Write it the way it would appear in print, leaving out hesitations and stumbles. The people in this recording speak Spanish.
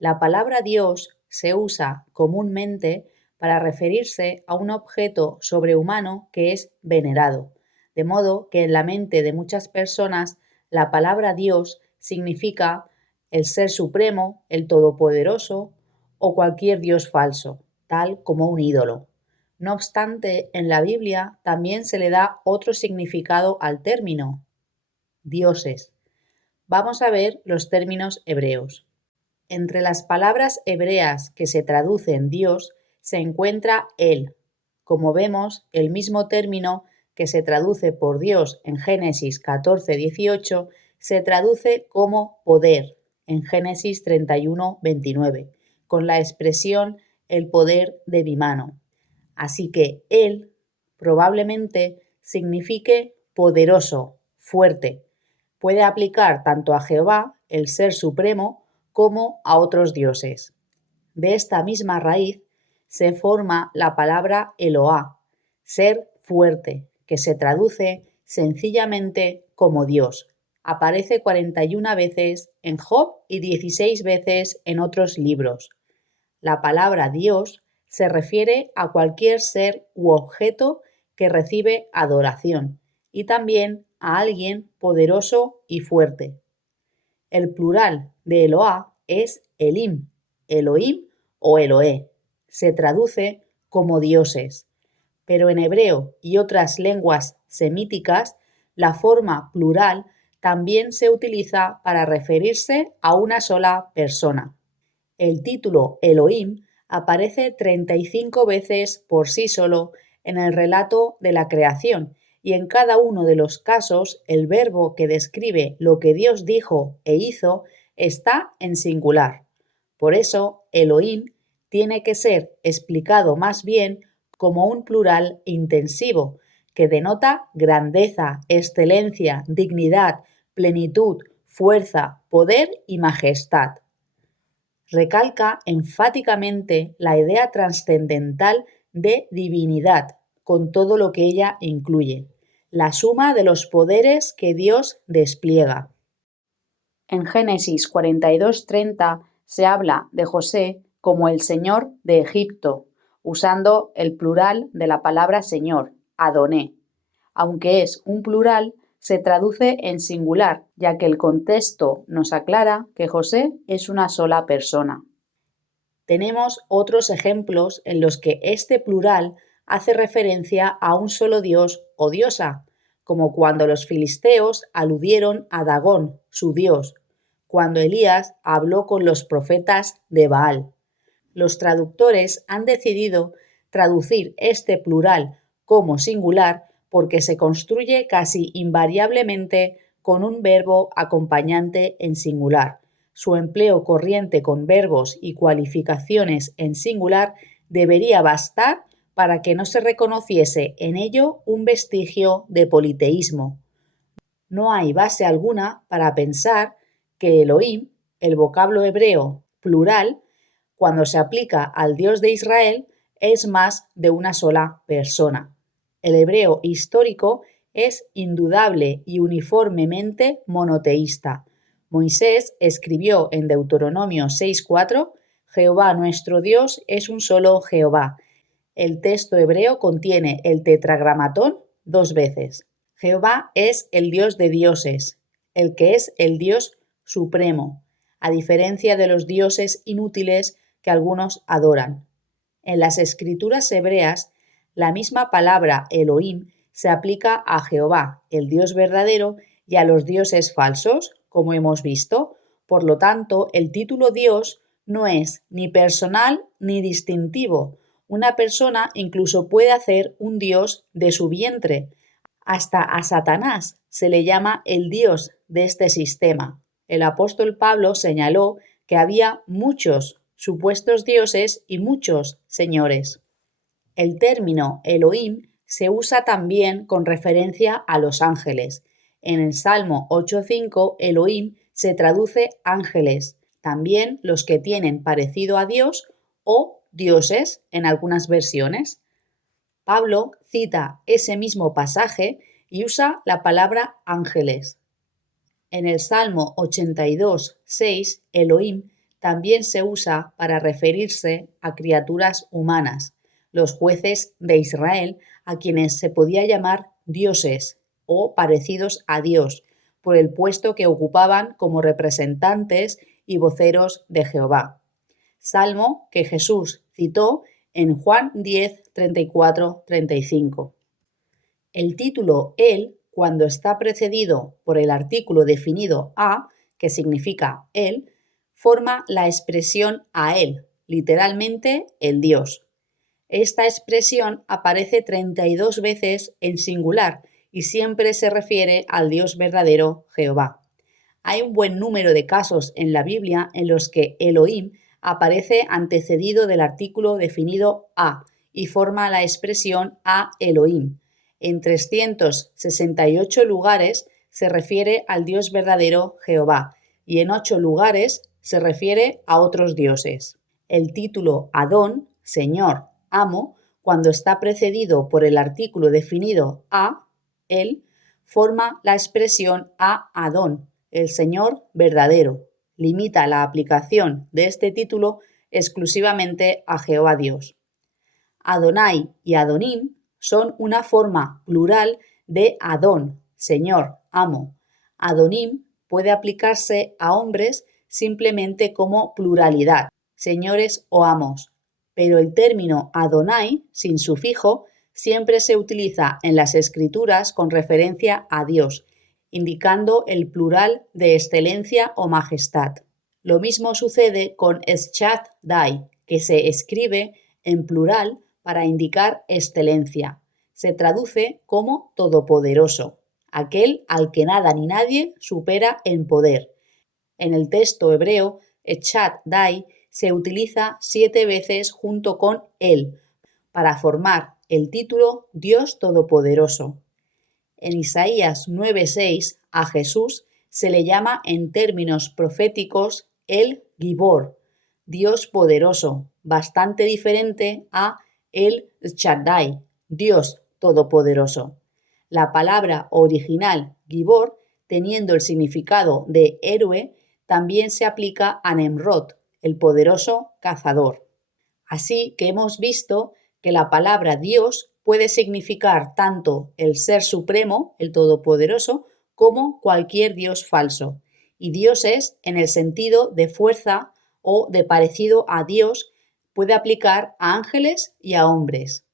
La palabra Dios se usa comúnmente para referirse a un objeto sobrehumano que es venerado, de modo que en la mente de muchas personas la palabra Dios significa el Ser Supremo, el Todopoderoso o cualquier Dios falso, tal como un ídolo. No obstante, en la Biblia también se le da otro significado al término, dioses. Vamos a ver los términos hebreos. Entre las palabras hebreas que se traducen Dios se encuentra Él. Como vemos, el mismo término que se traduce por Dios en Génesis 14:18 se traduce como poder en Génesis 31:29, con la expresión el poder de mi mano. Así que Él probablemente signifique poderoso, fuerte. Puede aplicar tanto a Jehová, el Ser Supremo, como a otros dioses. De esta misma raíz se forma la palabra Eloá, ser fuerte, que se traduce sencillamente como Dios. Aparece 41 veces en Job y 16 veces en otros libros. La palabra Dios se refiere a cualquier ser u objeto que recibe adoración y también a alguien poderoso y fuerte. El plural de Eloá es Elim, Elohim o Eloé. Se traduce como dioses, pero en hebreo y otras lenguas semíticas la forma plural también se utiliza para referirse a una sola persona. El título Elohim aparece 35 veces por sí solo en el relato de la creación y en cada uno de los casos el verbo que describe lo que Dios dijo e hizo está en singular. Por eso Elohim tiene que ser explicado más bien como un plural intensivo, que denota grandeza, excelencia, dignidad, plenitud, fuerza, poder y majestad. Recalca enfáticamente la idea trascendental de divinidad, con todo lo que ella incluye, la suma de los poderes que Dios despliega. En Génesis 42:30 se habla de José como el Señor de Egipto, usando el plural de la palabra Señor, Adoné. Aunque es un plural, se traduce en singular, ya que el contexto nos aclara que José es una sola persona. Tenemos otros ejemplos en los que este plural hace referencia a un solo dios o diosa, como cuando los filisteos aludieron a Dagón, su dios, cuando Elías habló con los profetas de Baal. Los traductores han decidido traducir este plural como singular porque se construye casi invariablemente con un verbo acompañante en singular. Su empleo corriente con verbos y cualificaciones en singular debería bastar para que no se reconociese en ello un vestigio de politeísmo. No hay base alguna para pensar que Elohim, el vocablo hebreo plural, cuando se aplica al Dios de Israel, es más de una sola persona. El hebreo histórico es indudable y uniformemente monoteísta. Moisés escribió en Deuteronomio 6:4: Jehová nuestro Dios es un solo Jehová. El texto hebreo contiene el tetragramatón 2 veces. Jehová es el Dios de dioses, el que es el Dios supremo, a diferencia de los dioses inútiles que algunos adoran. En las escrituras hebreas, la misma palabra Elohim se aplica a Jehová, el Dios verdadero, y a los dioses falsos, como hemos visto. Por lo tanto, el título Dios no es ni personal ni distintivo. Una persona incluso puede hacer un Dios de su vientre. Hasta a Satanás se le llama el Dios de este sistema. El apóstol Pablo señaló que había muchos supuestos dioses y muchos señores. El término Elohim se usa también con referencia a los ángeles. En el Salmo 8:5, Elohim se traduce ángeles, también los que tienen parecido a Dios o dioses en algunas versiones. Pablo cita ese mismo pasaje y usa la palabra ángeles. En el Salmo 82:6, Elohim también se usa para referirse a criaturas humanas, los jueces de Israel, a quienes se podía llamar dioses o parecidos a Dios, por el puesto que ocupaban como representantes y voceros de Jehová. Salmo que Jesús citó en Juan 10, 34, 35. El título él, cuando está precedido por el artículo definido a, que significa él, forma la expresión a él, literalmente el Dios. Esta expresión aparece 32 veces en singular y siempre se refiere al Dios verdadero, Jehová. Hay un buen número de casos en la Biblia en los que Elohim aparece antecedido del artículo definido a y forma la expresión a Elohim. En 368 lugares se refiere al Dios verdadero Jehová y en 8 lugares se refiere a otros dioses. El título Adón, Señor, Amo, cuando está precedido por el artículo definido a, él, forma la expresión a Adón, el Señor verdadero. Limita la aplicación de este título exclusivamente a Jehová Dios. Adonai y Adonim son una forma plural de Adón, Señor, Amo. Adonim puede aplicarse a hombres simplemente como pluralidad, señores o amos, pero el término Adonai, sin sufijo, siempre se utiliza en las escrituras con referencia a Dios, indicando el plural de excelencia o majestad. Lo mismo sucede con Eschat Dai, que se escribe en plural para indicar excelencia. Se traduce como todopoderoso, aquel al que nada ni nadie supera en poder. En el texto hebreo, Eschat Dai se utiliza 7 veces junto con él para formar el título Dios Todopoderoso. En Isaías 9:6 a Jesús se le llama en términos proféticos el Gibor, Dios poderoso, bastante diferente a el Shaddai, Dios todopoderoso. La palabra original Gibor, teniendo el significado de héroe, también se aplica a Nemrod, el poderoso cazador. Así que hemos visto que la palabra Dios puede significar tanto el Ser Supremo, el Todopoderoso, como cualquier Dios falso. Y dioses, en el sentido de fuerza o de parecido a Dios, puede aplicar a ángeles y a hombres.